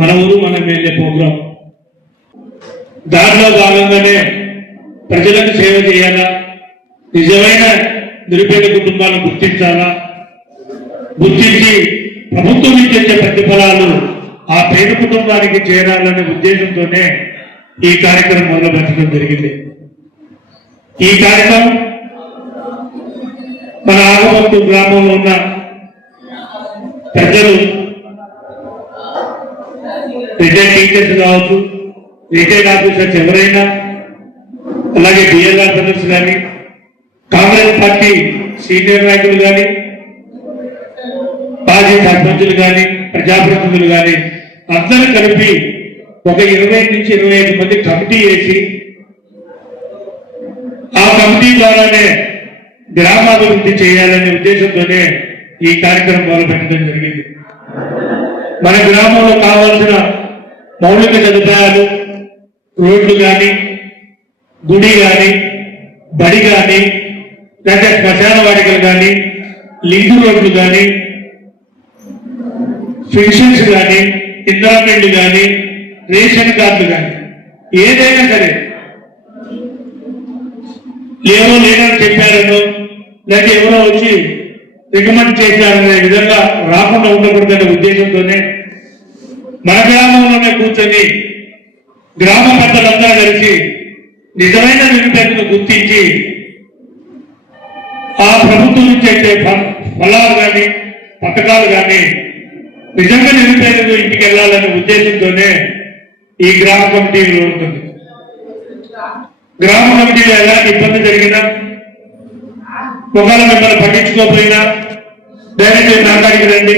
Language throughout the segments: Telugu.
మన ఊరు మన ఎమ్మెల్యే ప్రోగ్రాం దాంట్లో భాగంగానే ప్రజలకు సేవ చేయాలా, నిజమైన నిరుపేద కుటుంబాలను గుర్తించాలా, గుర్తించి ప్రభుత్వం నుంచి వచ్చే ప్రతిఫలాలు ఆ పేద కుటుంబానికి చేరాలనే ఉద్దేశంతోనే ఈ కార్యక్రమం మొదలుపెట్టడం జరిగింది. ఈ కార్యక్రమం మన ఆగమత్తు గ్రామంలో ఉన్న ప్రజలు, రిటైర్డ్ టీచర్స్ కావచ్చు, రిటైర్డ్ ఆఫీసర్స్ ఎవరైనా, అలాగే డిఎల్ఆర్ బ్రదర్స్ కానీ, కాంగ్రెస్ పార్టీ సీనియర్ నాయకులు కానీ, మాజీ సర్పంచులు కానీ, ప్రజాప్రతినిధులు కానీ అందరూ కలిపి ఒక 20 నుంచి 25 మంది కమిటీ వేసి ఆ కమిటీ ద్వారానే గ్రామాభివృద్ధి చేయాలనే ఉద్దేశంతోనే ఈ కార్యక్రమం మొదలుపెట్టడం జరిగింది. మన గ్రామంలో కావాల్సిన మౌలిక సదుపాయాలు, రోడ్లు కానీ, గుడి కానీ, బడి కానీ, లేదా శ్మశాన వాటికలు కానీ, లింకు రోడ్లు కానీ, పెన్షన్స్ కానీ, ఇందిరామిల్లు కానీ, రేషన్ కార్డులు కానీ, ఏదైనా సరే లేదని చెప్పారనో లేక ఎవరో వచ్చి రికమెండ్ చేశారనే విధంగా రాకుండా ఉండకూడదనే ఉద్దేశంతోనే మన గ్రామంలోనే కూర్చొని గ్రామ పెద్దలందరూ కలిసి నిజమైన నిరుపేదను గుర్తించి ఆ ప్రభుత్వం నుంచి వచ్చే ఫలాలు కానీ, పథకాలు కానీ నిజంగా నిరుపేదలు ఇంటికి వెళ్ళాలనే ఉద్దేశంతోనే ఈ గ్రామ కమిటీలో ఉంటుంది. గ్రామ కమిటీలో ఎలాంటి ఇబ్బంది జరిగినా, ఒకవేళ మిమ్మల్ని పట్టించుకోకపోయినా డైరెక్ట్ నాకాడికి రండి,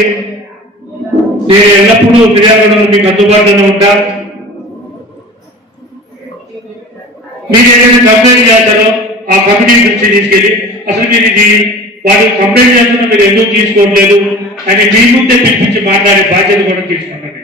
నేను ఎల్లప్పుడూ ఫిర్యాదులను మీకు అందుబాటులో ఉంటా. మీరు ఏదైనా కంప్లైంట్ చేస్తారో ఆ కమిటీ దృష్టి తీసుకెళ్ళి అసలు మీరు ఇది వాళ్ళు కంప్లైంట్ చేస్తున్నా మీరు ఎందుకు తీసుకోవట్లేదు అని మీ ముందే పిలిపించి మాట్లాడే బాధ్యత కూడా తీసుకుంటాను.